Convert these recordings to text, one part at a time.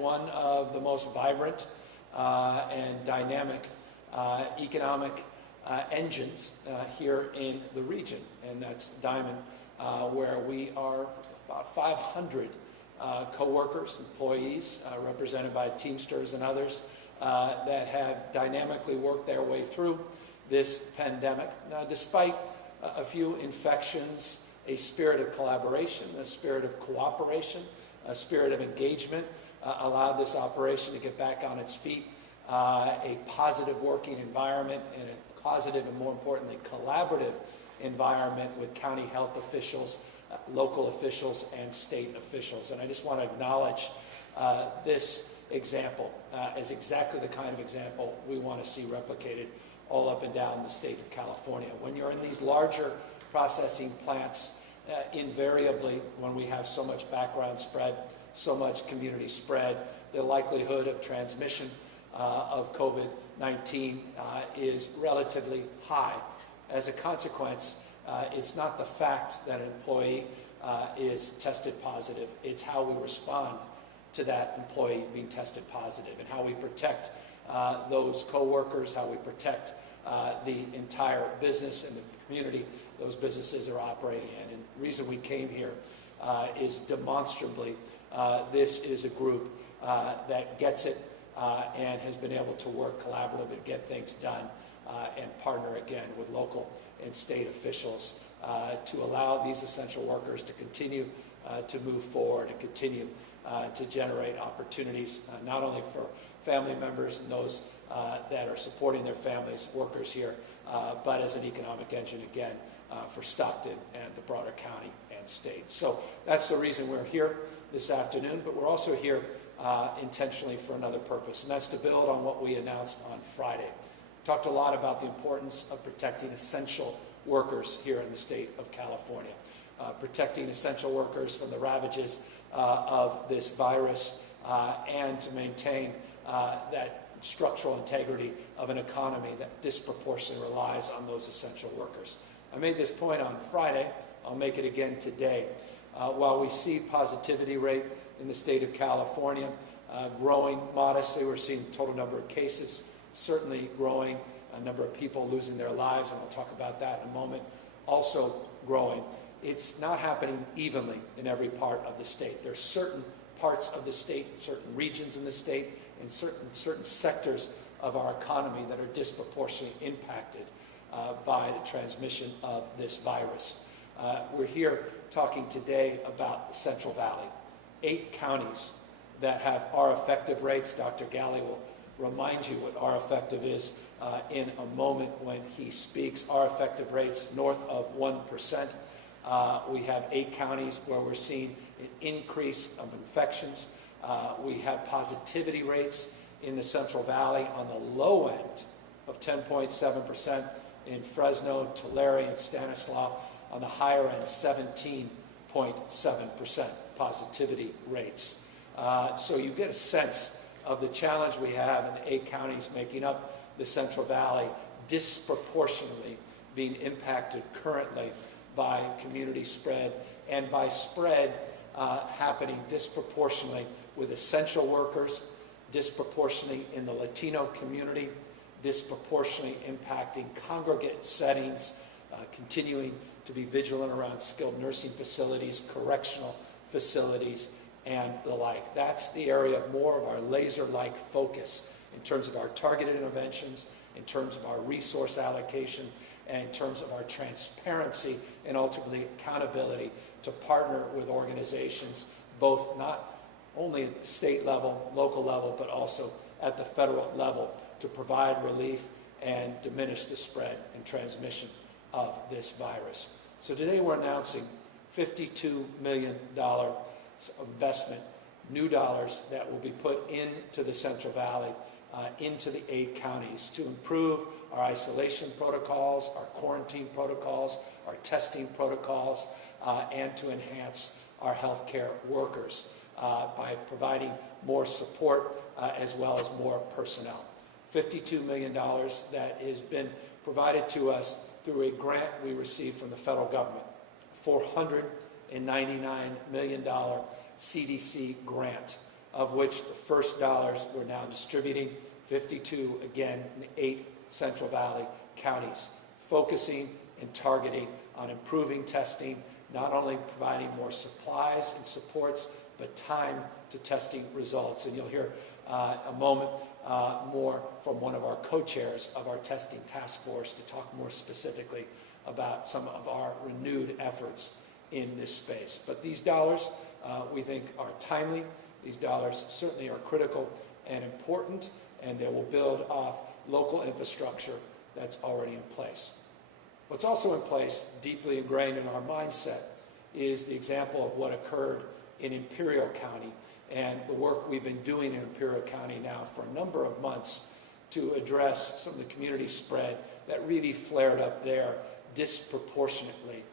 one of the most vibrant and dynamic economic engines here in the region, and that's Diamond, where we are about 500 co-workers, employees, represented by Teamsters and others, that have dynamically worked their way through this pandemic. Despite a few infections, a spirit of collaboration, a spirit of cooperation, a spirit of engagement allowed this operation to get back on its feet. A positive working environment and a positive and, more importantly, collaborative environment with county health officials, local officials, and state officials. And I just want to acknowledge this example as exactly the kind of example we want to see replicated all up and down the state of California. When you're in these larger processing plants, invariably, when we have so much background spread, so much community spread, the likelihood of transmission of COVID-19 is relatively high. As a consequence, it's not the fact that an employee is tested positive, it's how we respond to that employee being tested positive and how we protect those co-workers, how we protect the entire business and the community those businesses are operating in. And the reason we came here is demonstrably this is a group that gets it and has been able to work collaboratively to get things done and partner again with local and state officials to allow these essential workers to continue to move forward and continue to generate opportunities not only for family members and those that are supporting their families, workers here, but as an economic engine again for Stockton and the broader county and state. So that's the reason we're here this afternoon, but we're also here intentionally for another purpose, and that's to build on what we announced on Friday. We talked a lot about the importance of protecting essential workers here in the state of California, protecting essential workers from the ravages of this virus and to maintain that structural integrity of an economy that disproportionately relies on those essential workers. I made this point on Friday. I'll make it again today. While we see positivity rate in the state of California growing modestly, we're seeing the total number of cases certainly growing, a number of people losing their lives, and I'll talk about that in a moment, also growing. It's not happening evenly in every part of the state. There are certain parts of the state, certain regions in the state, and certain sectors of our economy that are disproportionately impacted by the transmission of this virus. We're here talking today about the Central Valley, 8 counties that have R-effective rates. Dr. Galley will remind you what R-effective is in a moment when he speaks. R-effective rates north of 1%. We have 8 counties where we're seeing an increase of infections. We have positivity rates in the Central Valley on the low end of 10.7%, in Fresno, Tulare, and Stanislaus, on the higher end 17.7% positivity rates. So you get a sense of the challenge we have in the 8 counties making up the Central Valley, disproportionately being impacted currently by community spread, and by spread happening disproportionately with essential workers, disproportionately in the Latino community, disproportionately impacting congregate settings, continuing to be vigilant around skilled nursing facilities, correctional facilities, and the like. That's the area of more of our laser-like focus in terms of our targeted interventions, in terms of our resource allocation, and in terms of our transparency and ultimately accountability to partner with organizations, both not only at the state level, local level, but also at the federal level to provide relief and diminish the spread and transmission of this virus. So today we're announcing $52 million investment, new dollars that will be put into the Central Valley, into the 8 counties to improve our isolation protocols, our quarantine protocols, our testing protocols, and to enhance our healthcare workers by providing more support as well as more personnel. $52 million that has been provided to us through a grant we received from the federal government, $499 million CDC grant of which the first dollars we're now distributing, 52 again in 8 Central Valley counties, focusing and targeting on improving testing, not only providing more supplies and supports, but time to testing results. And you'll hear a moment more from one of our co-chairs of our testing task force to talk more specifically about some of our renewed efforts in this space. But these dollars, we think, are timely. These dollars certainly are critical and important, and they will build off local infrastructure that's already in place. What's also in place, deeply ingrained in our mindset, is the example of what occurred in Imperial County and the work we've been doing in Imperial County now for a number of months to address some of the community spread that really flared up there disproportionately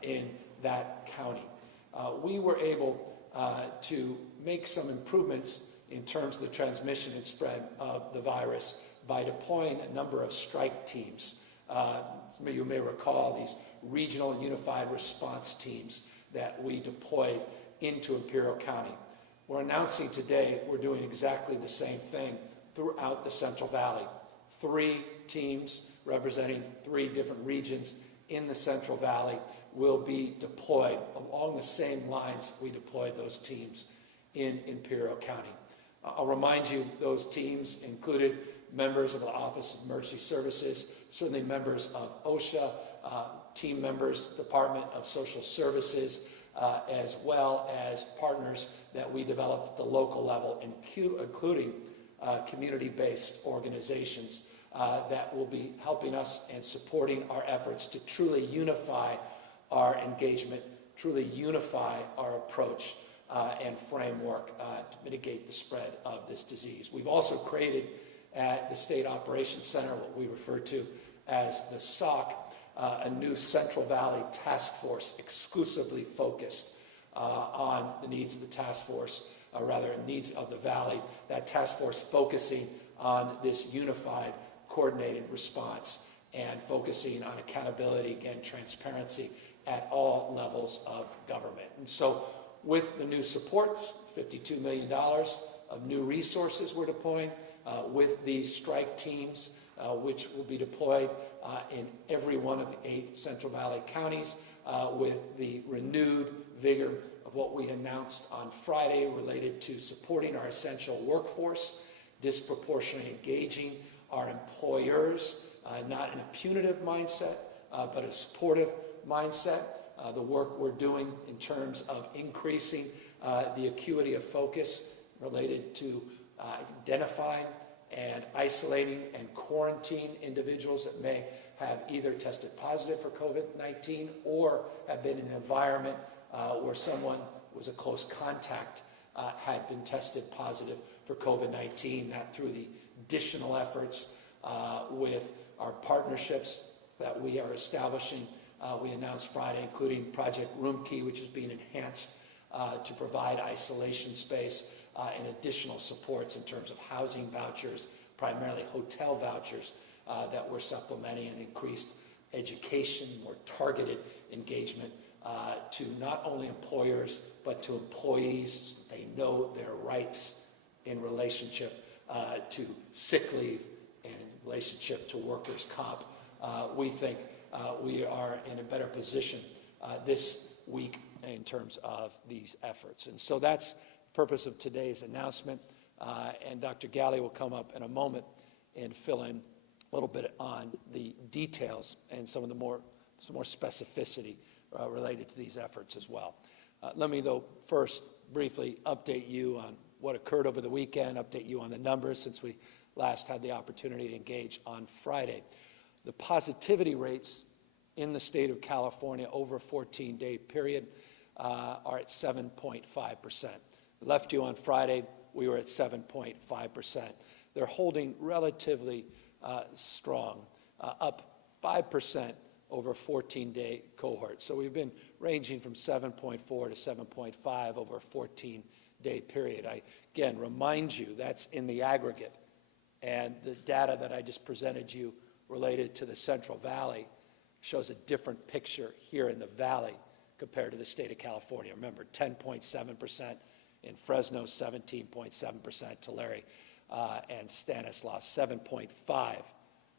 in that county. We were able to make some improvements in terms of the transmission and spread of the virus by deploying a number of strike teams. Some of you may recall these regional unified response teams that we deployed into Imperial County. We're announcing today we're doing exactly the same thing throughout the Central Valley. 3 teams representing 3 different regions in the Central Valley will be deployed along the same lines we deployed those teams in Imperial County. I'll remind you, those teams included members of the Office of Emergency Services, certainly members of OSHA, team members, Department of Social Services, as well as partners that we developed at the local level, including community-based organizations that will be helping us and supporting our efforts to truly unify our engagement, truly unify our approach and framework to mitigate the spread of this disease. We've also created at the State Operations Center what we refer to as the SOC, a new Central Valley task force exclusively focused on the needs of the task force, needs of the Valley. That task force focusing on this unified, coordinated response and focusing on accountability, again, transparency at all levels of government. And so with the new supports, $52 million of new resources we're deploying, with these strike teams, which will be deployed in every one of the 8 Central Valley counties, with the renewed vigor of what we announced on Friday related to supporting our essential workforce, disproportionately engaging our employers, not in a punitive mindset, but a supportive mindset. The work we're doing in terms of increasing the acuity of focus related to identifying and isolating and quarantine individuals that may have either tested positive for COVID-19 or have been in an environment where someone was a close contact had been tested positive for COVID-19. That through the additional efforts with our partnerships that we are establishing, we announced Friday, including Project Roomkey, which is being enhanced to provide isolation space and additional supports in terms of housing vouchers, primarily hotel vouchers that we're supplementing, and increased education, more targeted engagement to not only employers but to employees so they know their rights in relationship to sick leave and in relationship to workers' comp. We think we are in a better position this week in terms of these efforts. And so that's the purpose of today's announcement. And Dr. Galley will come up in a moment and fill in a little bit on the details and some more specificity related to these efforts as well. Let me, though, first briefly update you on what occurred over the weekend, update you on the numbers since we last had the opportunity to engage on Friday. The positivity rates in the state of California over a 14-day period are at 7.5%. Left you on Friday, we were at 7.5%. They're holding relatively strong, up 5% over a 14-day cohort. So we've been ranging from 7.4 to 7.5 over a 14-day period. I, again, remind you that's in the aggregate. And the data that I just presented you related to the Central Valley shows a different picture here in the Valley compared to the state of California. Remember, 10.7% In Fresno, 17.7%, Tulare and Stanislaus, 7.5%,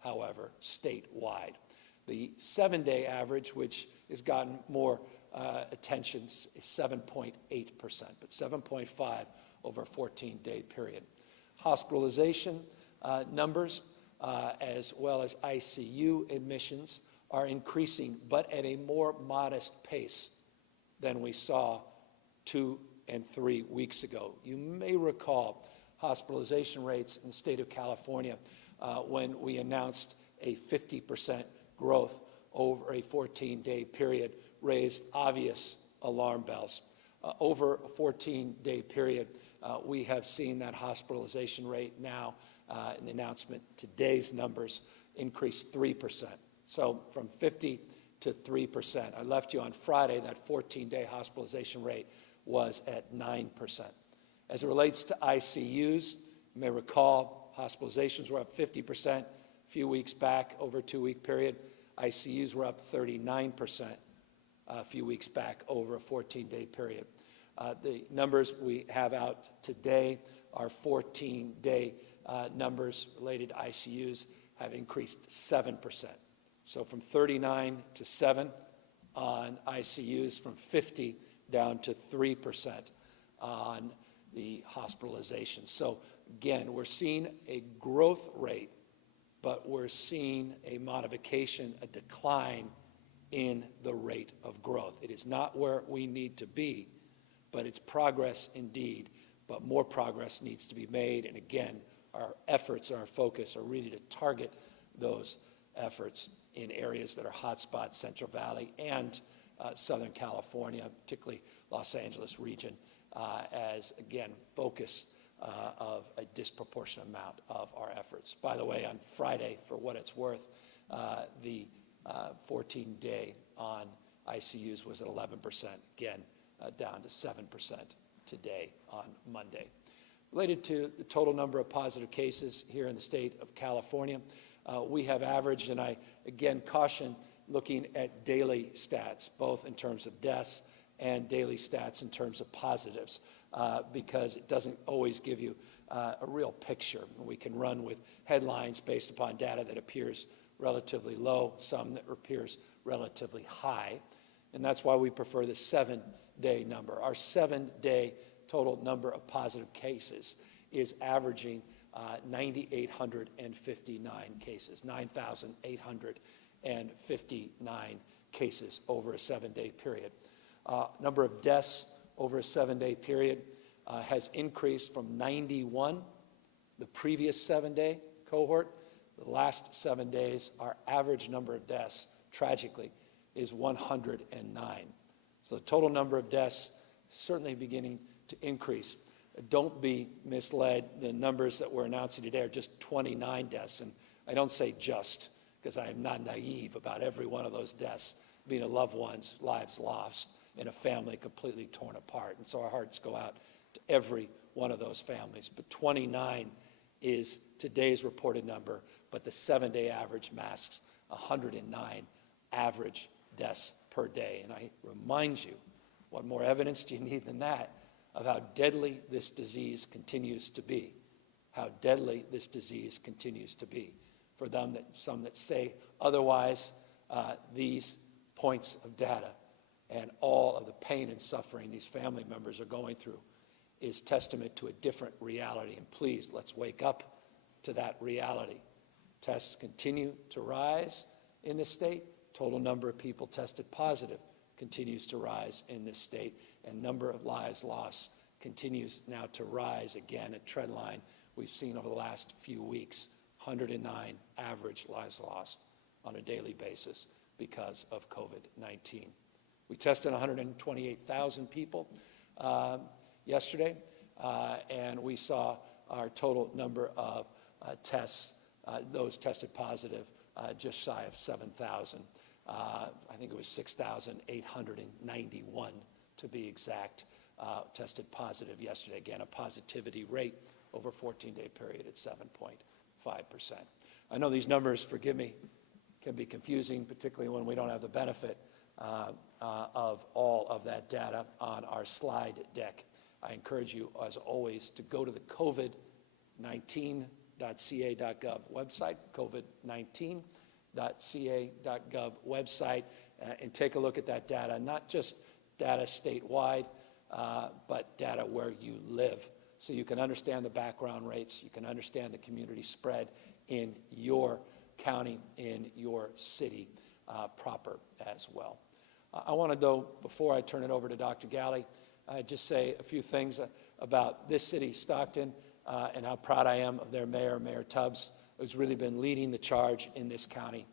however, statewide. The 7-day average, which has gotten more attention, is 7.8%, but 7.5% over a 14-day period. Hospitalization numbers, as well as ICU admissions, are increasing, but at a more modest pace than we saw 2 and 3 weeks ago. You may recall hospitalization rates in the state of California when we announced a 50% growth over a 14-day period raised obvious alarm bells. Over a 14-day period, we have seen that hospitalization rate now, in the announcement, today's numbers, increase 3%. So from 50 to 3%. I left you on Friday, that 14-day hospitalization rate was at 9%. As it relates to ICUs, you may recall hospitalizations were up 50% a few weeks back over a 2-week period. ICUs were up 39% a few weeks back over a 14-day period. The numbers we have out today are 14-day numbers related to ICUs have increased 7%. So from 39 to 7 on ICUs, from 50 down to 3% on the hospitalization. So again, we're seeing a growth rate, but we're seeing a modification, a decline in the rate of growth. It is not where we need to be, but it's progress indeed, but more progress needs to be made. And again, our efforts and our focus are really to target those efforts in areas that are hotspots, Central Valley and Southern California, particularly Los Angeles region, as, again, focus of a disproportionate amount of our efforts. By the way, on Friday, for what it's worth, the 14-day on ICUs was at 11%, again, down to 7% today on Monday. Related to the total number of positive cases here in the state of California, we have averaged, and I again caution looking at daily stats, both in terms of deaths and daily stats in terms of positives, because it doesn't always give you a real picture. We can run with headlines based upon data that appears relatively low, some that appears relatively high, and that's why we prefer the 7-day number. Our 7-day total number of positive cases is averaging 9,859 cases, 9,859 cases over a 7-day period. Number of deaths over a 7-day period has increased from 91, the previous 7-day cohort. The last 7 days, our average number of deaths, tragically, is 109. So the total number of deaths certainly beginning to increase. Don't be misled. The numbers that we're announcing today are just 29 deaths. And I don't say just, because I am not naive about every one of those deaths being a loved one's lives lost and a family completely torn apart. And so our hearts go out to every one of those families. But 29 is today's reported number, but the 7-day average masks 109 average deaths per day. And I remind you, what more evidence do you need than that of how deadly this disease continues to be? How deadly this disease continues to be. For them that some that say otherwise, these points of data and all of the pain and suffering these family members are going through is testament to a different reality. And please, let's wake up to that reality. Tests continue to rise in this state. Total number of people tested positive continues to rise in this state, and number of lives lost continues now to rise again, a trend line we've seen over the last few weeks. 109 average lives lost on a daily basis because of COVID-19. We tested 128,000 people yesterday, and we saw our total number of tests, those tested positive, just shy of 7,000. I think it was 6,891 to be exact, tested positive yesterday. Again, a positivity rate over a 14-day period at 7.5%. I know these numbers, forgive me, can be confusing, particularly when we don't have the benefit of all of that data on our slide deck. I encourage you, as always, to go to the covid19.ca.gov website, covid19.ca.gov website, and take a look at that data, not just data statewide, but data where you live, so you can understand the background rates, you can understand the community spread in your county, in your city proper as well. I want to, though, before I turn it over to Dr. Galley, just say a few things about this city, Stockton, and how proud I am of their mayor, Mayor Tubbs, who's really been leading the charge in this county.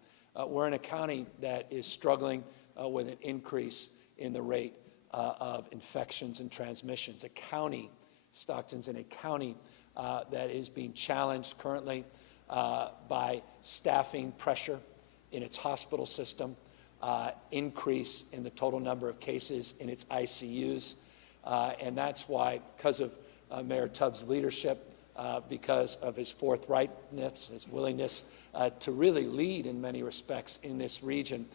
We're in a county that is struggling with an increase in the rate of infections and transmissions. A county, Stockton's in a county that is being challenged currently by staffing pressure in its hospital system, increase in the total number of cases in its ICUs, and that's why, because of Mayor Tubbs' leadership, because of his forthrightness, his willingness to really lead in many respects in this region,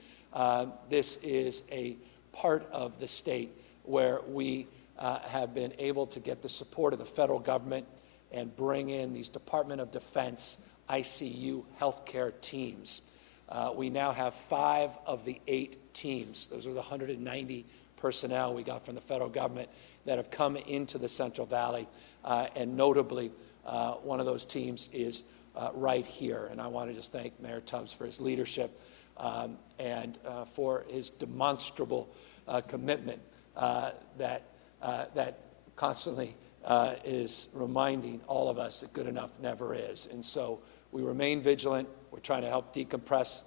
this is a part of the state where we have been able to get the support of the federal government and bring in these Department of Defense ICU healthcare teams. We now have 5 of the 8 teams. Those are the 190 personnel we got from the federal government that have come into the Central Valley, and notably, one of those teams is right here. And I want to just thank Mayor Tubbs for his leadership and for his demonstrable commitment that constantly is reminding all of us that good enough never is. And so we remain vigilant. We're trying to help decompress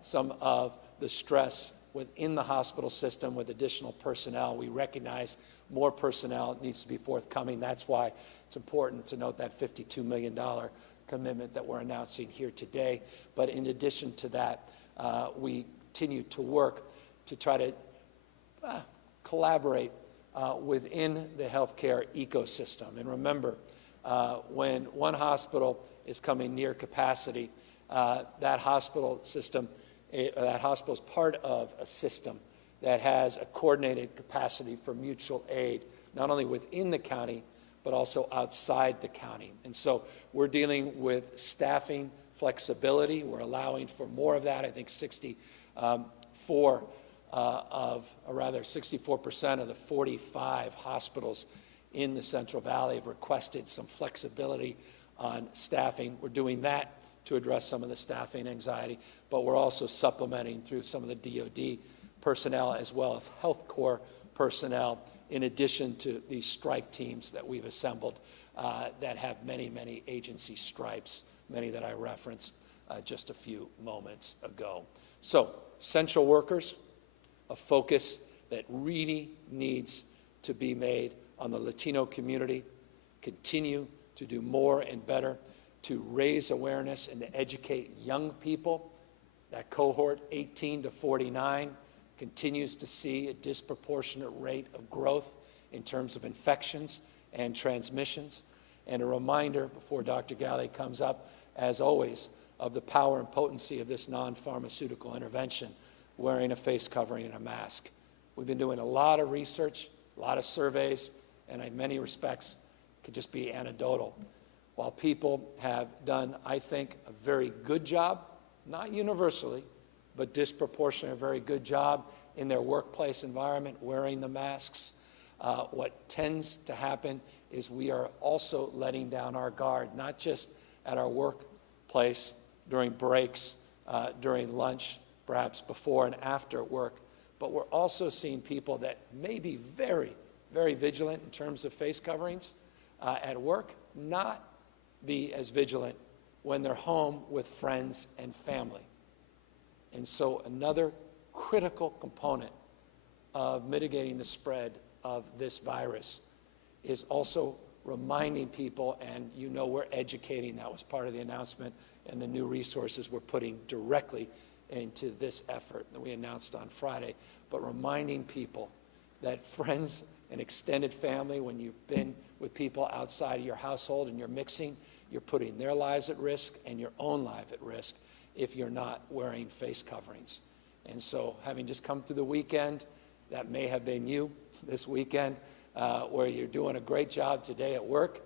some of the stress within the hospital system with additional personnel. We recognize more personnel needs to be forthcoming. That's why it's important to note that $52 million commitment that we're announcing here today. But in addition to that, we continue to work to try to collaborate within the healthcare ecosystem. And remember, when one hospital is coming near capacity, that hospital system, that hospital is part of a system that has a coordinated capacity for mutual aid, not only within the county, but also outside the county. And so we're dealing with staffing flexibility. We're allowing for more of that. I think 64% of the 45 hospitals in the Central Valley have requested some flexibility on staffing. We're doing that to address some of the staffing anxiety, but we're also supplementing through some of the DOD personnel as well as Health Corps personnel, in addition to these strike teams that we've assembled that have many, many agency stripes, many that I referenced just a few moments ago. So, essential workers, a focus that really needs to be made on the Latino community, continue to do more and better to raise awareness and to educate young people. That cohort, 18 to 49, continues to see a disproportionate rate of growth in terms of infections and transmissions. And a reminder, before Dr. Galley comes up, as always, of the power and potency of this non-pharmaceutical intervention, wearing a face covering and a mask. We've been doing a lot of research, a lot of surveys, and in many respects, could just be anecdotal. While people have done, I think, a very good job, not universally, but disproportionately a very good job in their workplace environment, wearing the masks, what tends to happen is we are also letting down our guard, not just at our workplace during breaks, during lunch, perhaps before and after work, but we're also seeing people that may be very, very vigilant in terms of face coverings at work, not be as vigilant when they're home with friends and family. And so another critical component of mitigating the spread of this virus is also reminding people, and you know we're educating, that was part of the announcement, and the new resources we're putting directly into this effort that we announced on Friday, but reminding people that friends and extended family, when you've been with people outside of your household and you're mixing, you're putting their lives at risk and your own life at risk if you're not wearing face coverings. And so, having just come through the weekend, that may have been you this weekend, where you're doing a great job today at work,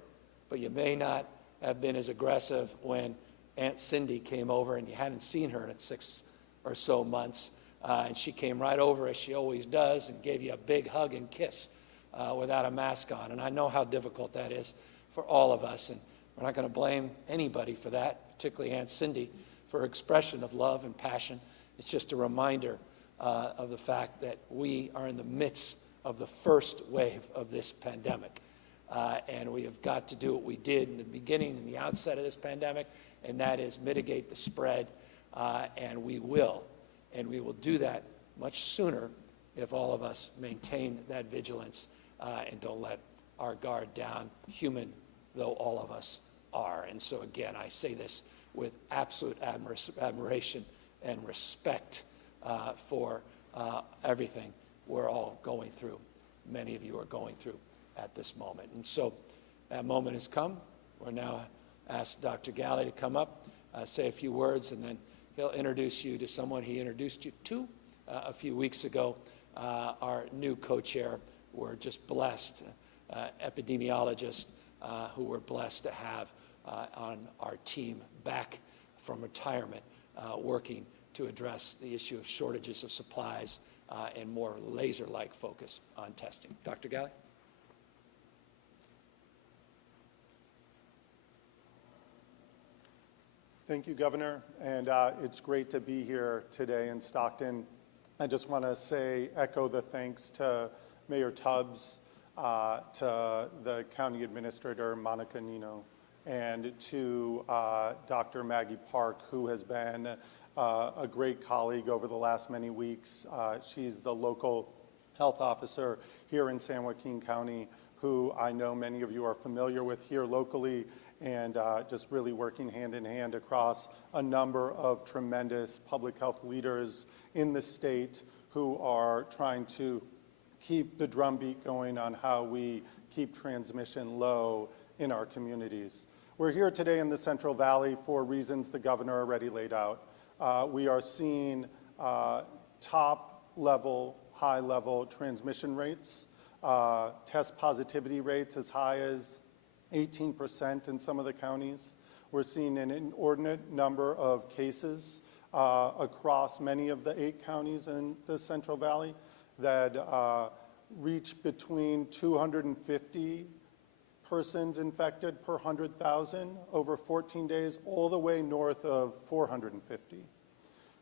but you may not have been as aggressive when Aunt Cindy came over and you hadn't seen her in 6 or so months, and she came right over as she always does and gave you a big hug and kiss without a mask on. And I know how difficult that is for all of us, and we're not going to blame anybody for that, particularly Aunt Cindy, for her expression of love and passion. It's just a reminder of the fact that we are in the midst of the first wave of this pandemic. And we have got to do what we did in the beginning, in the outset of this pandemic, and that is mitigate the spread, and we will. And we will do that much sooner if all of us maintain that vigilance and don't let our guard down, human though all of us are. And so again, I say this with absolute admiration and respect for everything we're all going through, many of you are going through at this moment. And so that moment has come. We're now asked Dr. Galley to come up, say a few words, and then he'll introduce you to someone he introduced you to a few weeks ago, our new co-chair. We're just blessed, epidemiologist who we're blessed to have on our team back from retirement, working to address the issue of shortages of supplies and more laser-like focus on testing. Dr. Galley? Thank you, Governor, and it's great to be here today in Stockton. I just want to echo the thanks to Mayor Tubbs, to the County Administrator, Monica Nino, and to Dr. Maggie Park, who has been a great colleague over the last many weeks. She's the local health officer here in San Joaquin County, who I know many of you are familiar with here locally, and just really working hand in hand across a number of tremendous public health leaders in the state who are trying to keep the drumbeat going on how we keep transmission low in our communities. We're here today in the Central Valley for reasons the governor already laid out. We are seeing top-level, high-level transmission rates, test positivity rates as high as 18% in some of the counties. We're seeing an inordinate number of cases across many of the 8 counties in the Central Valley that reach between 250 persons infected per 100,000 over 14 days, all the way north of 450.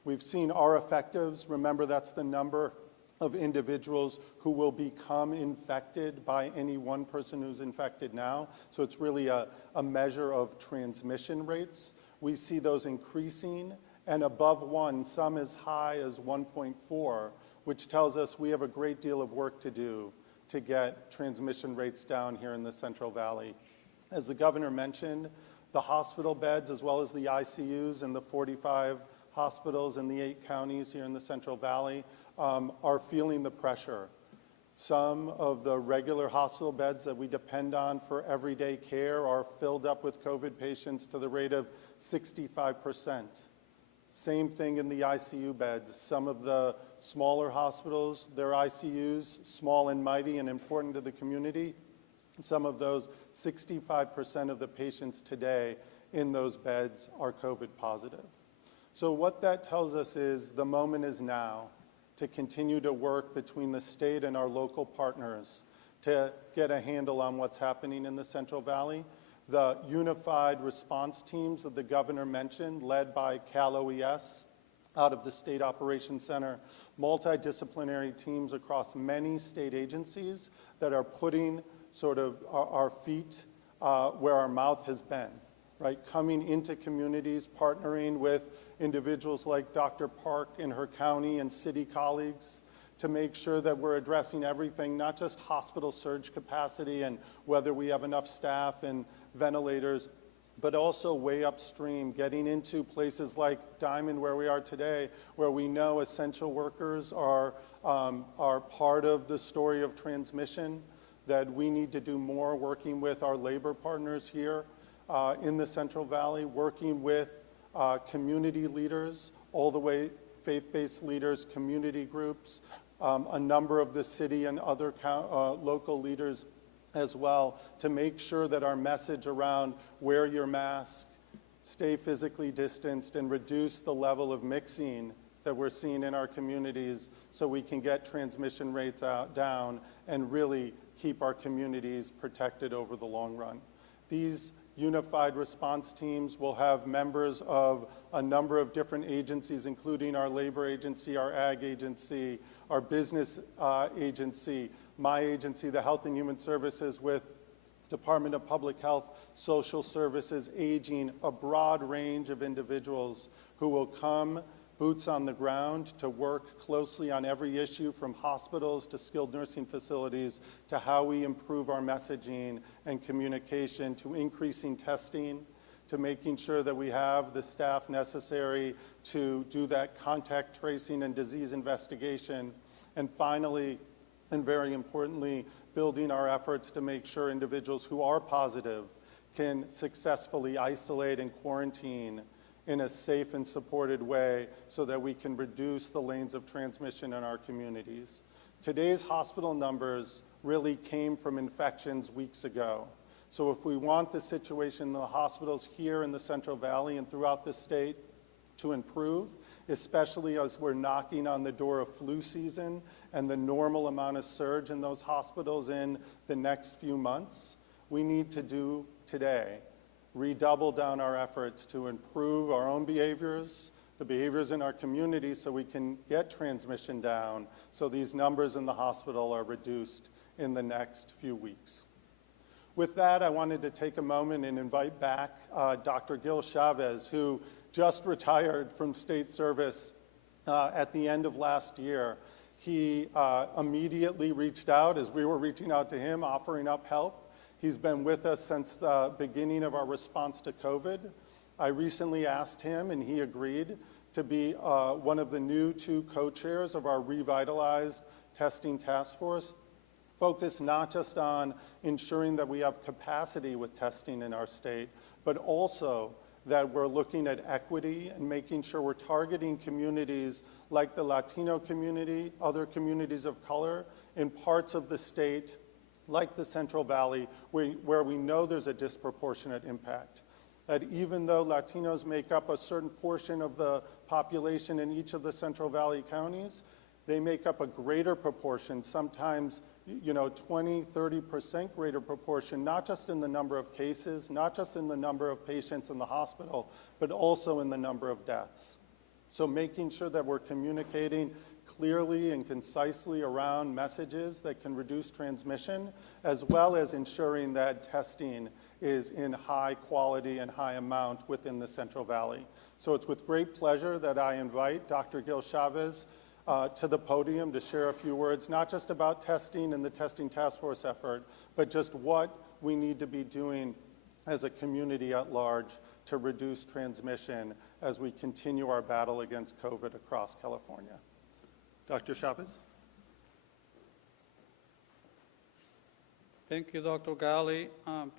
We've seen our effectives. Remember, that's the number of individuals who will become infected by any one person who's infected now. So it's really a measure of transmission rates. We see those increasing, and above 1, some as high as 1.4, which tells us we have a great deal of work to do to get transmission rates down here in the Central Valley. As the governor mentioned, the hospital beds as well as the ICUs in the 45 hospitals in the 8 counties here in the Central Valley are feeling the pressure. Some of the regular hospital beds that we depend on for everyday care are filled up with COVID patients to the rate of 65%. Same thing in the ICU beds. Some of the smaller hospitals, their ICUs, small and mighty and important to the community, some of those 65% of the patients today in those beds are COVID positive. So what that tells us is the moment is now to continue to work between the state and our local partners to get a handle on what's happening in the Central Valley. The unified response teams that the governor mentioned, led by Cal OES out of the State Operations Center, multidisciplinary teams across many state agencies that are putting sort of our feet where our mouth has been, right? Coming into communities, partnering with individuals like Dr. Park in her county and city colleagues to make sure that we're addressing everything, not just hospital surge capacity and whether we have enough staff and ventilators, but also way upstream, getting into places like Diamond, where we are today, where we know essential workers are part of the story of transmission, that we need to do more working with our labor partners here in the Central Valley, working with community leaders, all the way faith-based leaders, community groups, a number of the city and other local leaders as well, to make sure that our message around wear your mask, stay physically distanced, and reduce the level of mixing that we're seeing in our communities so we can get transmission rates down and really keep our communities protected over the long run. These unified response teams will have members of a number of different agencies, including our labor agency, our ag agency, our business agency, my agency, the Health and Human Services, with Department of Public Health, Social Services, Aging, a broad range of individuals who will come boots on the ground to work closely on every issue, from hospitals to skilled nursing facilities, to how we improve our messaging and communication, to increasing testing, to making sure that we have the staff necessary to do that contact tracing and disease investigation. And finally, and very importantly, building our efforts to make sure individuals who are positive can successfully isolate and quarantine in a safe and supported way so that we can reduce the lanes of transmission in our communities. Today's hospital numbers really came from infections weeks ago. So if we want the situation in the hospitals here in the Central Valley and throughout the state to improve, especially as we're knocking on the door of flu season and the normal amount of surge in those hospitals in the next few months, we need to do today redouble down our efforts to improve our own behaviors, the behaviors in our community, so we can get transmission down, so these numbers in the hospital are reduced in the next few weeks. With that, I wanted to take a moment and invite back Dr. Gil Chavez, who just retired from state service at the end of last year. He immediately reached out as we were reaching out to him, offering up help. He's been with us since the beginning of our response to COVID. I recently asked him, and he agreed to be one of the new 2 co-chairs of our revitalized testing task force, focused not just on ensuring that we have capacity with testing in our state, but also that we're looking at equity and making sure we're targeting communities like the Latino community, other communities of color in parts of the state like the Central Valley, where we know there's a disproportionate impact. That even though Latinos make up a certain portion of the population in each of the Central Valley counties, they make up a greater proportion, sometimes 20, 30% greater proportion, not just in the number of cases, not just in the number of patients in the hospital, but also in the number of deaths. So making sure that we're communicating clearly and concisely around messages that can reduce transmission, as well as ensuring that testing is in high quality and high amount within the Central Valley. So it's with great pleasure that I invite Dr. Gil Chavez to the podium to share a few words, not just about testing and the testing task force effort, but just what we need to be doing as a community at large to reduce transmission as we continue our battle against COVID across California. Dr. Chavez? Thank you, Dr. Galley.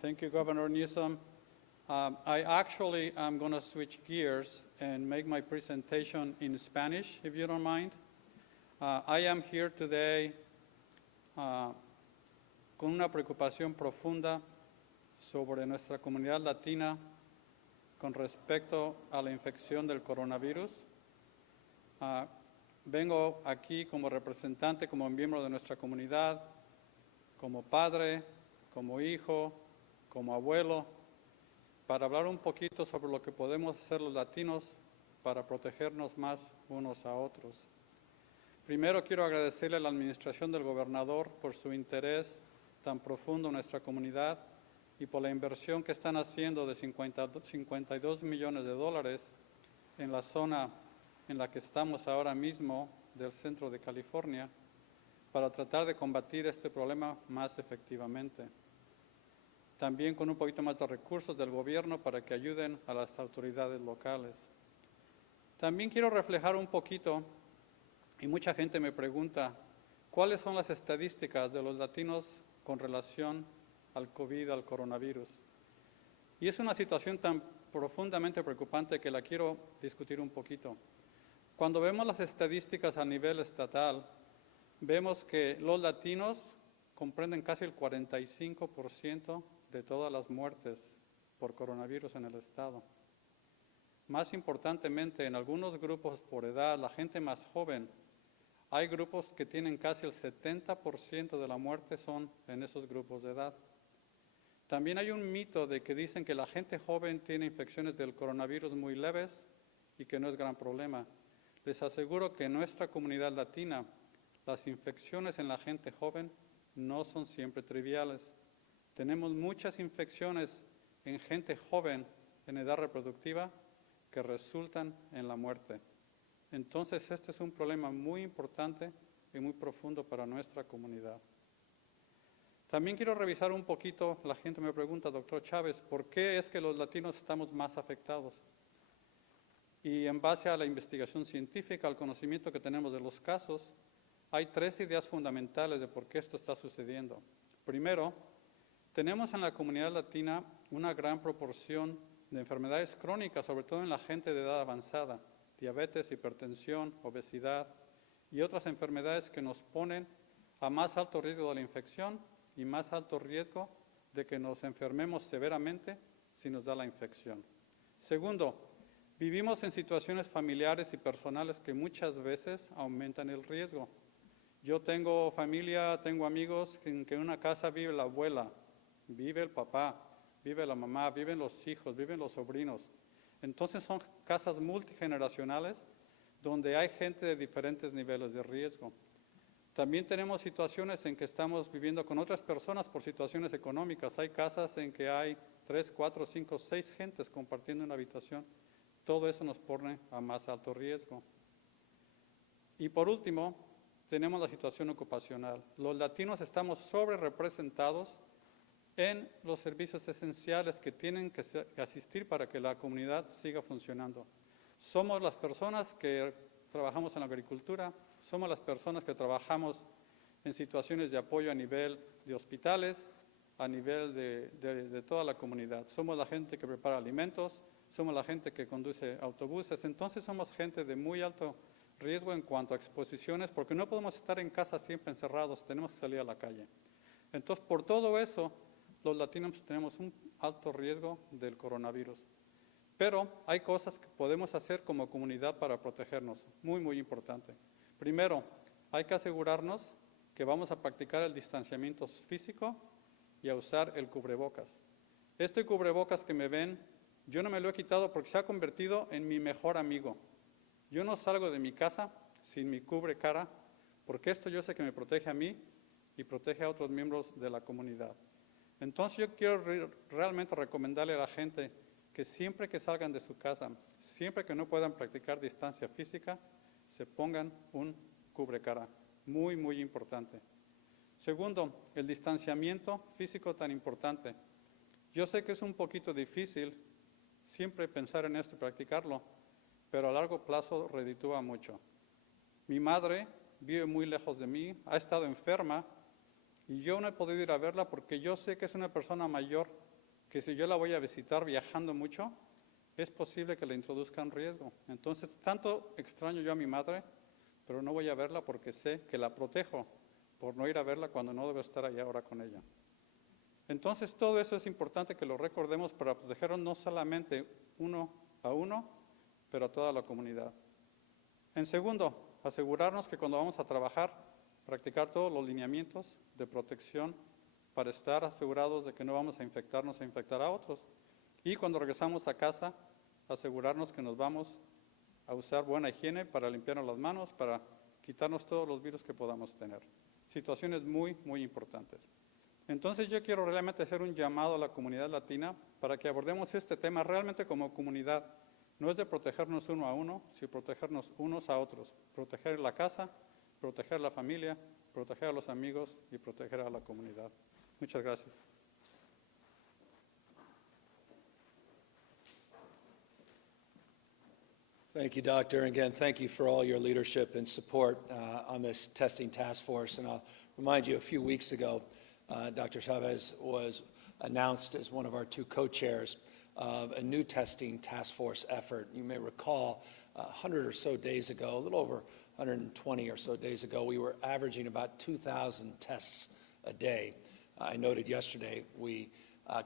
Thank you, Governor Newsom. I actually am going to switch gears and make my presentation in Spanish, if you don't mind. I am here today con una preocupación profunda sobre nuestra comunidad latina con respecto a la infección del coronavirus. Vengo aquí como representante, como miembro de nuestra comunidad, como padre, como hijo, como abuelo, para hablar un poquito sobre lo que podemos hacer los latinos para protegernos más unos a otros. Primero quiero agradecerle a la administración del gobernador por su interés tan profundo en nuestra comunidad y por la inversión que están haciendo de 52 millones de dólares en la zona en la que estamos ahora mismo del centro de California para tratar de combatir este problema más efectivamente. También con un poquito más de recursos del gobierno para que ayuden a las autoridades locales. También quiero reflejar un poquito, y mucha gente me pregunta, ¿cuáles son las estadísticas de los latinos con relación al COVID, al coronavirus? Y es una situación tan profundamente preocupante que la quiero discutir un poquito. Cuando vemos las estadísticas a nivel estatal, vemos que los latinos comprenden casi el 45% de todas las muertes por coronavirus en el estado. Más importantemente, en algunos grupos por edad, la gente más joven, hay grupos que tienen casi el 70% de la muerte son en esos grupos de edad. También hay un mito de que dicen que la gente joven tiene infecciones del coronavirus muy leves y que no es gran problema. Les aseguro que en nuestra comunidad latina, las infecciones en la gente joven no son siempre triviales. Tenemos muchas infecciones en gente joven en edad reproductiva que resultan en la muerte. Entonces, este es un problema muy importante y muy profundo para nuestra comunidad. También quiero revisar un poquito, la gente me pregunta, doctor Chávez, ¿por qué es que los latinos estamos más afectados? Y en base a la investigación científica, al conocimiento que tenemos de los casos, hay 3 ideas fundamentales de por qué esto está sucediendo. Primero, tenemos en la comunidad latina una gran proporción de enfermedades crónicas, sobre todo en la gente de edad avanzada, diabetes, hipertensión, obesidad y otras enfermedades que nos ponen a más alto riesgo de la infección y más alto riesgo de que nos enfermemos severamente si nos da la infección. Segundo, vivimos en situaciones familiares y personales que muchas veces aumentan el riesgo. Yo tengo familia, tengo amigos en que en una casa vive la abuela, vive el papá, vive la mamá, viven los hijos, viven los sobrinos. Entonces son casas multigeneracionales donde hay gente de diferentes niveles de riesgo. También tenemos situaciones en que estamos viviendo con otras personas por situaciones económicas. Hay casas en que hay 3, 4, 5, 6 gentes compartiendo una habitación. Todo eso nos pone a más alto riesgo. Y por último, tenemos la situación ocupacional. Los latinos estamos sobre representados en los servicios esenciales que tienen que asistir para que la comunidad siga funcionando. Somos las personas que trabajamos en la agricultura, somos las personas que trabajamos en situaciones de apoyo a nivel de hospitales, a nivel de toda la comunidad. Somos la gente que prepara alimentos, somos la gente que conduce autobuses, entonces somos gente de muy alto riesgo en cuanto a exposiciones, porque no podemos estar en casa siempre encerrados, tenemos que salir a la calle. Entonces, por todo eso, los latinos tenemos un alto riesgo del coronavirus. Pero hay cosas que podemos hacer como comunidad para protegernos, muy, muy importante. Primero, hay que asegurarnos que vamos a practicar el distanciamiento físico y a usar el cubrebocas. Este cubrebocas que me ven, yo no me lo he quitado porque se ha convertido en mi mejor amigo. Yo no salgo de mi casa sin mi cubre cara, porque esto yo sé que me protege a mí y protege a otros miembros de la comunidad. Entonces yo quiero realmente recomendarle a la gente que siempre que salgan de su casa, siempre que no puedan practicar distancia física, se pongan un cubrecara. Muy, muy importante. Segundo, el distanciamiento físico tan importante. Yo sé que es un poquito difícil siempre pensar en esto y practicarlo, pero a largo plazo reditúa mucho. Mi madre vive muy lejos de mí, ha estado enferma y yo no he podido ir a verla porque yo sé que es una persona mayor que si yo la voy a visitar viajando mucho, es posible que la introduzca en riesgo. Entonces, tanto extraño yo a mi madre, pero no voy a verla porque sé que la protejo por no ir a verla cuando no debo estar allá ahora con ella. Entonces, todo eso es importante que lo recordemos para protegernos no solamente uno a uno, pero a toda la comunidad. En segundo, asegurarnos que cuando vamos a trabajar, practicar todos los lineamientos de protección para estar asegurados de que no vamos a infectarnos e infectar a otros. Y cuando regresamos a casa, asegurarnos que nos vamos a usar buena higiene para limpiarnos las manos, para quitarnos todos los virus que podamos tener. Situaciones muy, muy importantes. Entonces yo quiero realmente hacer un llamado a la comunidad latina para que abordemos este tema realmente como comunidad. No es de protegernos uno a uno, sino protegernos unos a otros. Proteger la casa, proteger la familia, proteger a los amigos y proteger a la comunidad. Muchas gracias. Thank you, Doctor. And again, thank you for all your leadership and support on this testing task force. And I'll remind you, a few weeks ago, Dr. Chavez was announced as one of our 2 co-chairs of a new testing task force effort. You may recall 100 or so days ago, a little over 120 or so days ago, we were averaging about 2,000 tests a day. I noted yesterday we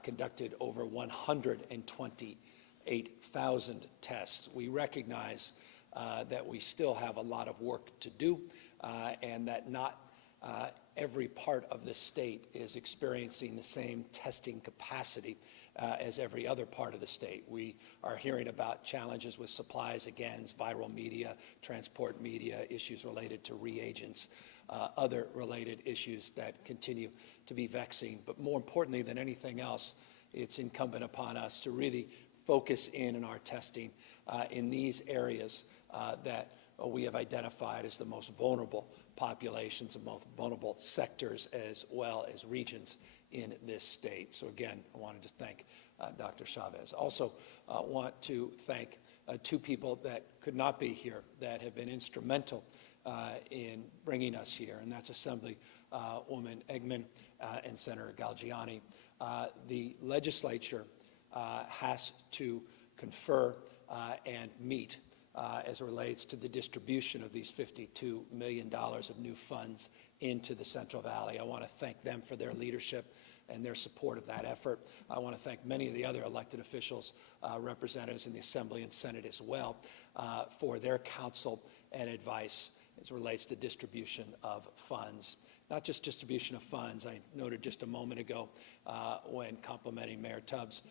conducted over 128,000 tests. We recognize that we still have a lot of work to do and that not every part of the state is experiencing the same testing capacity as every other part of the state. We are hearing about challenges with supplies, again, viral media, transport media, issues related to reagents, other related issues that continue to be vexing. But more importantly than anything else, it's incumbent upon us to really focus in our testing in these areas that we have identified as the most vulnerable populations and most vulnerable sectors as well as regions in this state. So again, I wanted to thank Dr. Chavez. Also want to thank two people that could not be here that have been instrumental in bringing us here, and that's Assemblywoman Eggman and Senator Galgiani. The legislature has to confer and meet as it relates to the distribution of these $52 million of new funds into the Central Valley. I want to thank them for their leadership and their support of that effort. I want to thank many of the other elected officials, representatives in the Assembly and Senate as well, for their counsel and advice as it relates to distribution of funds. Not just distribution of funds. I noted just a moment ago when complimenting Mayor Tubbs.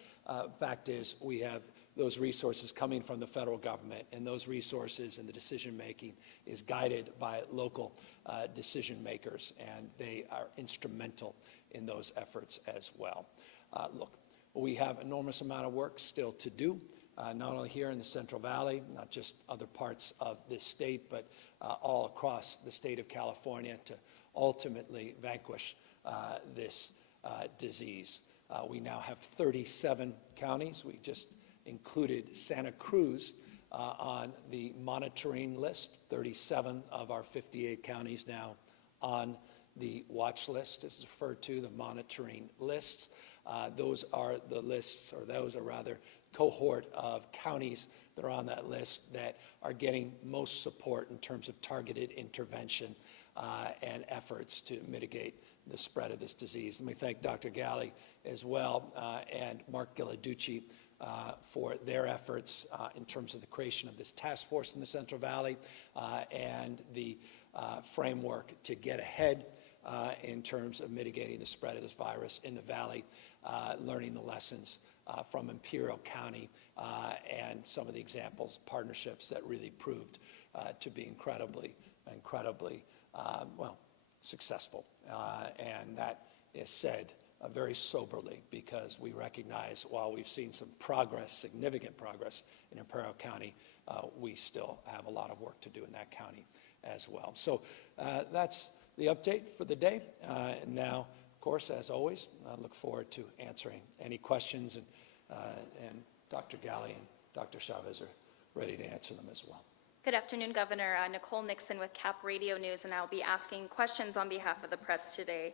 Fact is, we have those resources coming from the federal government, and those resources and the decision-making is guided by local decision makers, and they are instrumental in those efforts as well. Look, we have an enormous amount of work still to do, not only here in the Central Valley, not just other parts of this state, but all across the state of California to ultimately vanquish this disease. We now have 37 counties. We just included Santa Cruz on the monitoring list, 37 of our 58 counties now on the watch list. This is referred to the monitoring lists. Those are the lists, or those are rather cohort of counties that are on that list that are getting most support in terms of targeted intervention and efforts to mitigate the spread of this disease. Let me thank Dr. Galley as well and Mark Gilladucci for their efforts in terms of the creation of this task force in the Central Valley and the framework to get ahead in terms of mitigating the spread of this virus in the Valley, learning the lessons from Imperial County and some of the examples, partnerships that really proved to be incredibly, well, successful. And that is said very soberly, because we recognize while we've seen some progress, significant progress in Imperial County, we still have a lot of work to do in that county as well. So that's the update for the day. And now, of course, as always, I look forward to answering any questions, and Dr. Galley and Dr. Chavez are ready to answer them as well. Good afternoon, Governor. Nicole Nixon with CAP Radio News, and I'll be asking questions on behalf of the press today.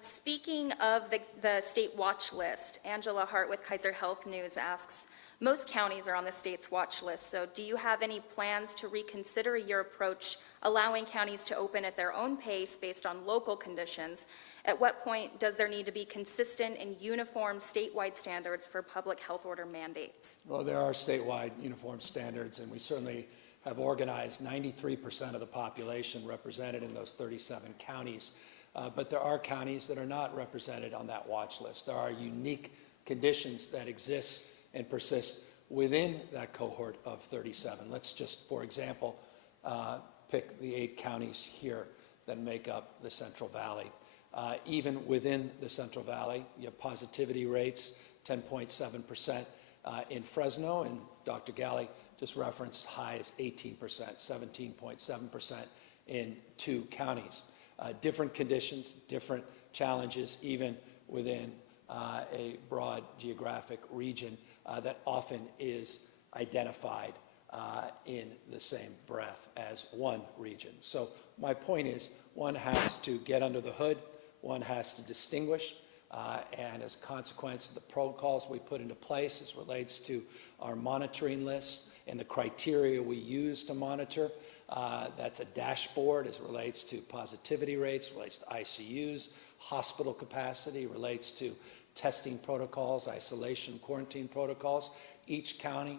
Speaking of the state watch list, Angela Hart with Kaiser Health News asks, most counties are on the state's watch list, so do you have any plans to reconsider your approach, allowing counties to open at their own pace based on local conditions? At what point does there need to be consistent and uniform statewide standards for public health order mandates? Well, there are statewide uniform standards, and we certainly have organized 93% of the population represented in those 37 counties. But there are counties that are not represented on that watch list. There are unique conditions that exist and persist within that cohort of 37. Let's just, for example, pick the 8 counties here that make up the Central Valley. Even within the Central Valley, you have positivity rates, 10.7% in Fresno, and Dr. Galley just referenced high as 18%, 17.7% in 2 counties. Different conditions, different challenges, even within a broad geographic region that often is identified in the same breath as one region. So my point is, one has to get under the hood, one has to distinguish, and as a consequence of the protocols we put into place as relates to our monitoring lists and the criteria we use to monitor, That's a dashboard as it relates to positivity rates, relates to ICUs, hospital capacity, relates to testing protocols, isolation, quarantine protocols. Each county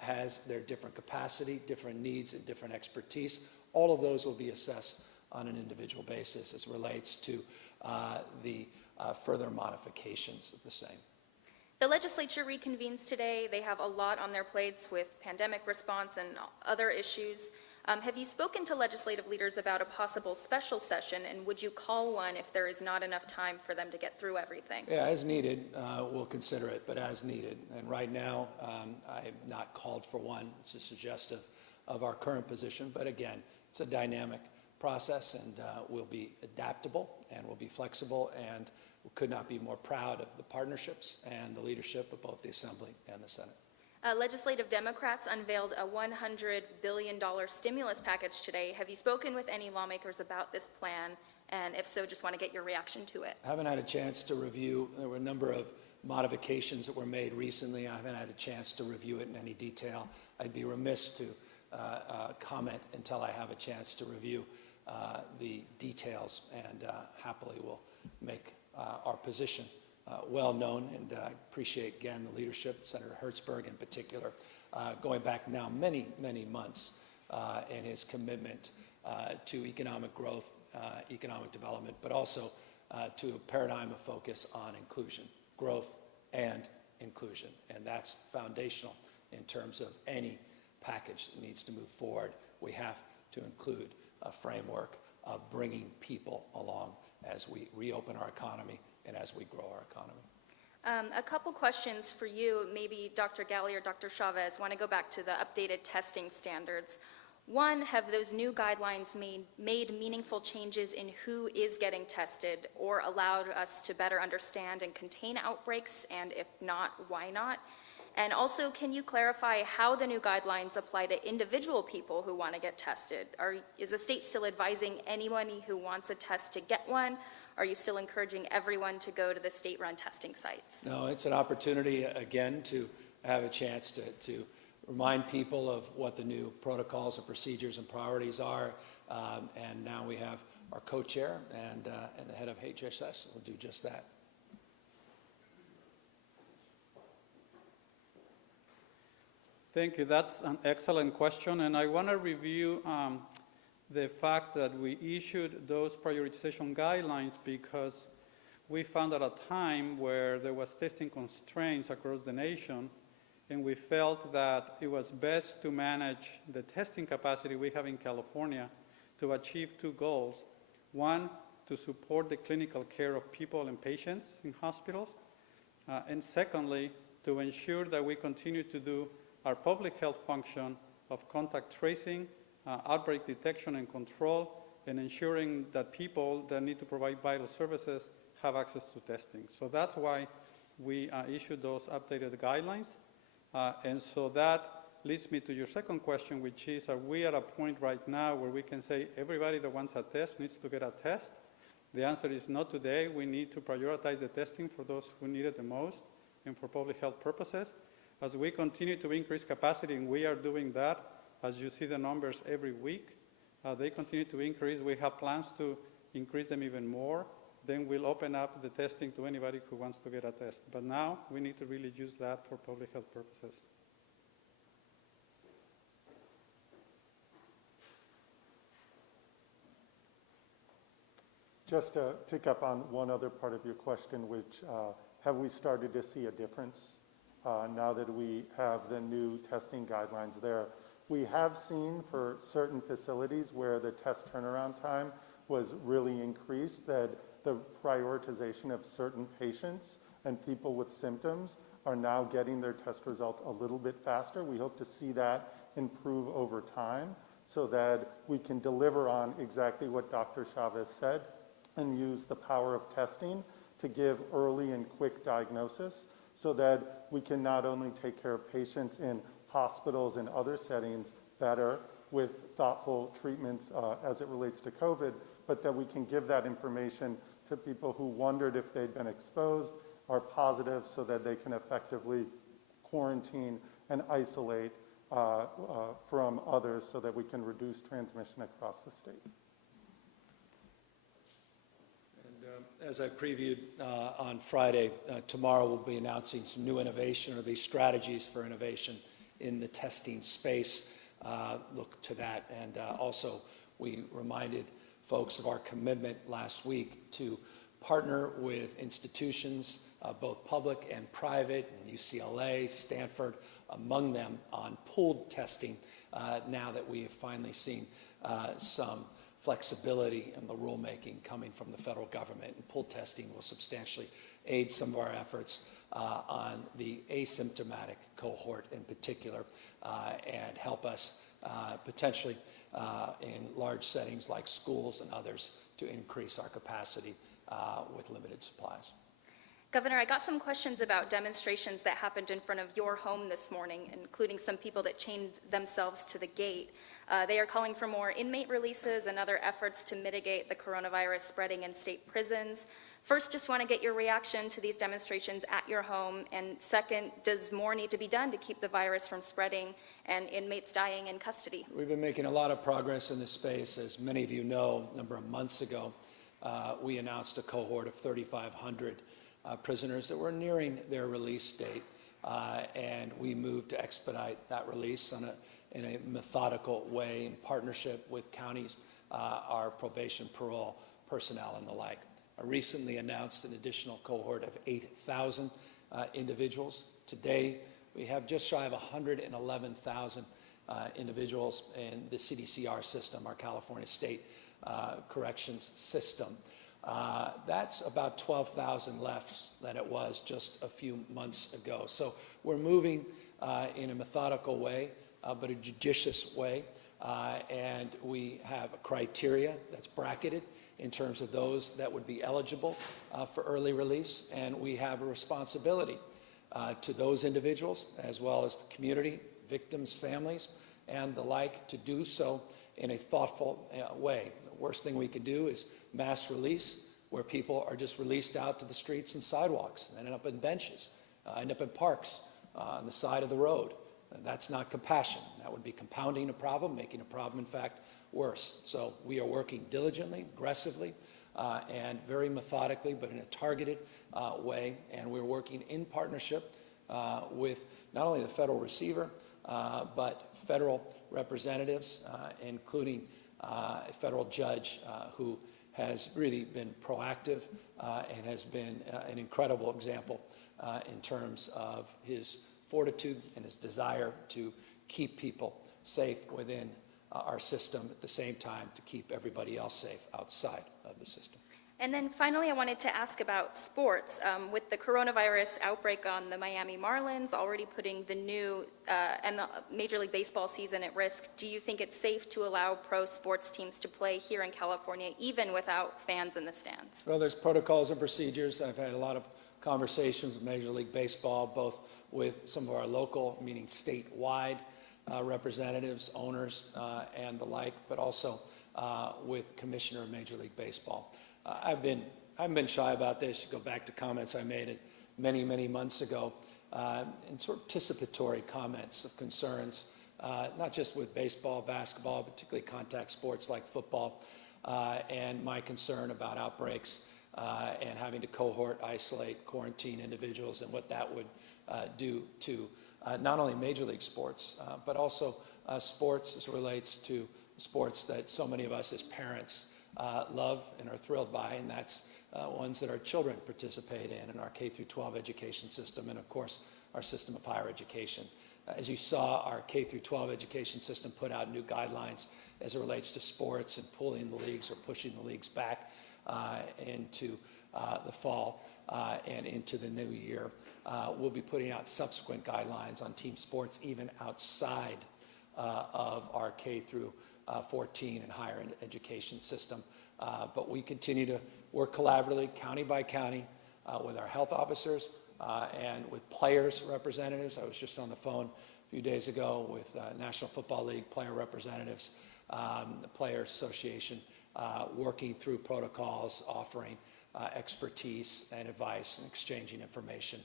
has their different capacity, different needs, and different expertise. All of those will be assessed on an individual basis as it relates to the further modifications of the same. The legislature reconvenes today. They have a lot on their plates with pandemic response and other issues. Have you spoken to legislative leaders about a possible special session, and would you call one if there is not enough time for them to get through everything? Yeah, as needed, we'll consider it, but as needed. And right now, I have not called for one. It's suggestive of our current position, but again, it's a dynamic process, and we'll be adaptable and we'll be flexible, and we could not be more proud of the partnerships and the leadership of both the Assembly and the Senate. Legislative Democrats unveiled a $100 billion stimulus package today. Have you spoken with any lawmakers about this plan? And if so, just want to get your reaction to it. I haven't had a chance to review. There were a number of modifications that were made recently. I haven't had a chance to review it in any detail. I'd be remiss to comment until I have a chance to review the details, and happily will make our position well known, and appreciate again the leadership, Senator Hertzberg in particular, going back now many, many months, and his commitment to economic growth, economic development, but also to a paradigm of focus on inclusion, growth and inclusion. And that's foundational in terms of any package that needs to move forward. We have to include a framework of bringing people along as we reopen our economy and as we grow our economy. A couple questions for you, maybe Dr. Galley or Dr. Chavez. Want to go back to the updated testing standards. One, have those new guidelines made meaningful changes in who is getting tested or allowed us to better understand and contain outbreaks? And if not, why not? And also, can you clarify how the new guidelines apply to individual people who want to get tested? Is the state still advising anyone who wants a test to get one? Are you still encouraging everyone to go to the state-run testing sites? No, it's an opportunity, again, to have a chance to remind people of what the new protocols and procedures and priorities are. And now we have our co-chair and the head of HHS will do just that. Thank you. That's an excellent question, and I want to review the fact that we issued those prioritization guidelines because we found at a time where there was testing constraints across the nation, and we felt that it was best to manage the testing capacity we have in California to achieve two goals. One, to support the clinical care of people and patients in hospitals, and secondly, to ensure that we continue to do our public health function of contact tracing, outbreak detection and control, and ensuring that people that need to provide vital services have access to testing. So that's why we issued those updated guidelines. And so that leads me to your second question, which is, are we at a point right now where we can say everybody that wants a test needs to get a test? The answer is not today. We need to prioritize the testing for those who need it the most and for public health purposes. As we continue to increase capacity, and we are doing that, as you see the numbers every week, they continue to increase. We have plans to increase them even more. Then we'll open up the testing to anybody who wants to get a test. But now we need to really use that for public health purposes. Just to pick up on one other part of your question, which have we started to see a difference now that we have the new testing guidelines there? We have seen for certain facilities where the test turnaround time was really increased, that the prioritization of certain patients and people with symptoms are now getting their test result a little bit faster. We hope to see that improve over time so that we can deliver on exactly what Dr. Chavez said and use the power of testing to give early and quick diagnosis so that we can not only take care of patients in hospitals and other settings better with thoughtful treatments as it relates to COVID, but that we can give that information to people who wondered if they'd been exposed, are positive, so that they can effectively quarantine and isolate from others so that we can reduce transmission across the state. And as I previewed on Friday, tomorrow we'll be announcing some new innovation, or these strategies for innovation in the testing space. Look to that. And also, we reminded folks of our commitment last week to partner with institutions, both public and private, UCLA, Stanford, among them, on pooled testing, now that we have finally seen some flexibility in the rulemaking coming from the federal government. And pooled testing will substantially aid some of our efforts on the asymptomatic cohort in particular, and help us potentially in large settings like schools and others to increase our capacity with limited supplies. Governor, I got some questions about demonstrations that happened in front of your home this morning, including some people that chained themselves to the gate. They are calling for more inmate releases and other efforts to mitigate the coronavirus spreading in state prisons. First, just want to get your reaction to these demonstrations at your home. And second, does more need to be done to keep the virus from spreading and inmates dying in custody? We've been making a lot of progress in this space. As many of you know, a number of months ago, we announced a cohort of 3,500 prisoners that were nearing their release date, and we moved to expedite that release in a methodical way in partnership with counties, our probation, parole, personnel, and the like. I recently announced an additional cohort of 8,000 individuals. Today, we have just shy of 111,000 individuals in the CDCR system, our California State Corrections System. That's about 12,000 less than it was just a few months ago. So we're moving in a methodical way, but a judicious way, and we have a criteria that's bracketed in terms of those that would be eligible for early release, and we have a responsibility to those individuals as well as the community, victims, families, and the like, to do so in a thoughtful way. The worst thing we can do is mass release, where people are just released out to the streets and sidewalks and end up in benches, end up in parks on the side of the road. And that's not compassion. That would be compounding a problem, making a problem, in fact, worse. So we are working diligently, aggressively, and very methodically, but in a targeted way. And we're working in partnership with not only the federal receiver, but federal representatives, including a federal judge who has really been proactive and has been an incredible example in terms of his fortitude and his desire to keep people safe within our system, at the same time to keep everybody else safe outside of the system. And then finally, I wanted to ask about sports. With the coronavirus outbreak on the Miami Marlins already putting the new and the Major League Baseball season at risk, do you think it's safe to allow pro sports teams to play here in California, even without fans in the stands? Well, there's protocols and procedures. I've had a lot of conversations with Major League Baseball, both with some of our local, meaning statewide representatives, owners, and the like, but also with Commissioner of Major League Baseball. I've been shy about this. You go back to comments I made many, many months ago, and sort of anticipatory comments of concerns, not just with baseball, basketball, particularly contact sports like football, and my concern about outbreaks and having to cohort, isolate, quarantine individuals, and what that would do to not only Major League sports, but also sports as it relates to sports that so many of us as parents love and are thrilled by, and that's ones that our children participate in our K through 12 education system, and of course our system of higher education. As you saw, our K through 12 education system put out new guidelines as it relates to sports and pulling the leagues or pushing the leagues back into the fall and into the new year. We'll be putting out subsequent guidelines on team sports even outside of our K through 14 and higher education system. But we continue to work collaboratively, county by county, with our health officers and with players' representatives. I was just on the phone a few days ago with National Football League player representatives, the Players Association, working through protocols, offering expertise and advice and exchanging information.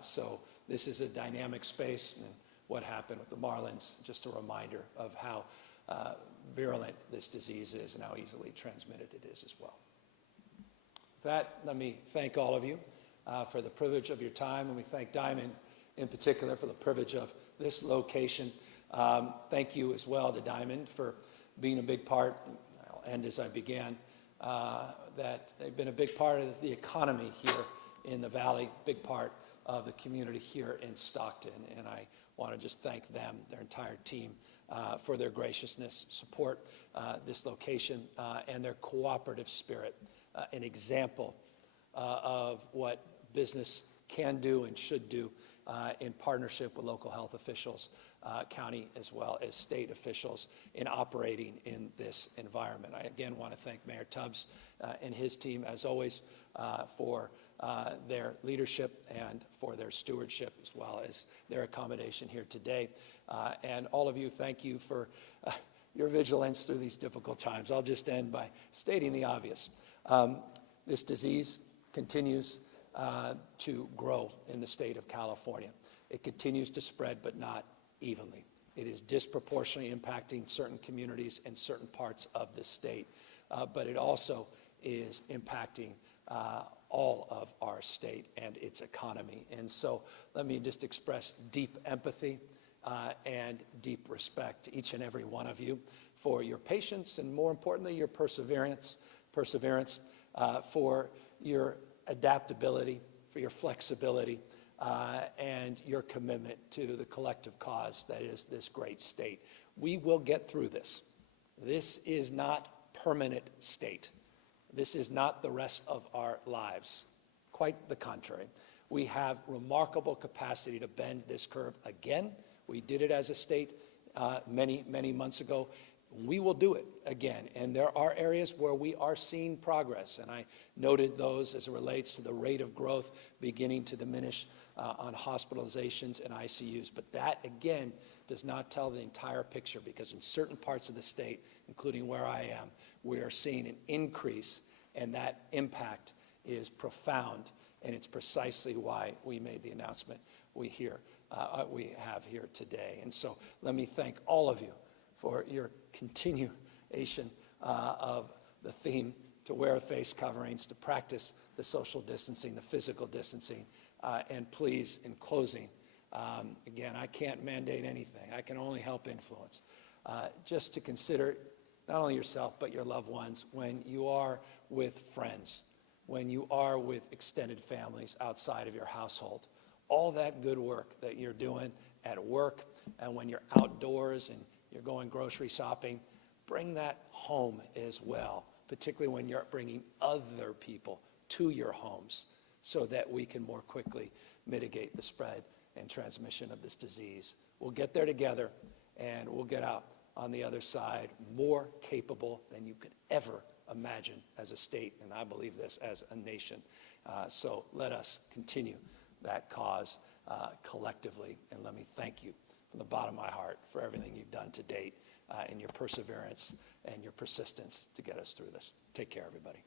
So this is a dynamic space, and what happened with the Marlins, just a reminder of how virulent this disease is and how easily transmitted it is as well. With that, let me thank all of you for the privilege of your time, and we thank Diamond in particular for the privilege of this location. Thank you as well to Diamond for being a big part, I'll end as I began, that they've been a big part of the economy here in the Valley, big part of the community here in Stockton. And I want to just thank them, their entire team, for their graciousness, support this location, and their cooperative spirit, an example of what business can do and should do in partnership with local health officials, county as well as state officials in operating in this environment. I again want to thank Mayor Tubbs and his team, as always, for their leadership and for their stewardship, as well as their accommodation here today. And all of you, thank you for your vigilance through these difficult times. I'll just end by stating the obvious. This disease continues to grow in the state of California. It continues to spread, but not evenly. It is disproportionately impacting certain communities and certain parts of the state, but it also is impacting all of our state and its economy. And so let me just express deep empathy and deep respect to each and every one of you for your patience and, more importantly, your perseverance, for your adaptability, for your flexibility, and your commitment to the collective cause that is this great state. We will get through this. This is not permanent state. This is not the rest of our lives. Quite the contrary. We have remarkable capacity to bend this curve again. We did it as a state many, many months ago. We will do it again, and there are areas where we are seeing progress, and I noted those as it relates to the rate of growth beginning to diminish on hospitalizations and ICUs. But that, again, does not tell the entire picture, because in certain parts of the state, including where I am, we are seeing an increase, and that impact is profound, and it's precisely why we made the announcement we have here today. And so let me thank all of you for your continuation of the theme to wear face coverings, to practice the social distancing, the physical distancing. And please, in closing, again, I can't mandate anything. I can only help influence. Just to consider not only yourself, but your loved ones when you are with friends, when you are with extended families outside of your household. All that good work that you're doing at work, and when you're outdoors and you're going grocery shopping, bring that home as well, particularly when you're bringing other people to your homes, so that we can more quickly mitigate the spread and transmission of this disease. We'll get there together, and we'll get out on the other side more capable than you could ever imagine as a state, and I believe this as a nation. So let us continue that cause collectively, and let me thank you from the bottom of my heart for everything you've done to date and your perseverance and your persistence to get us through this. Take care, everybody.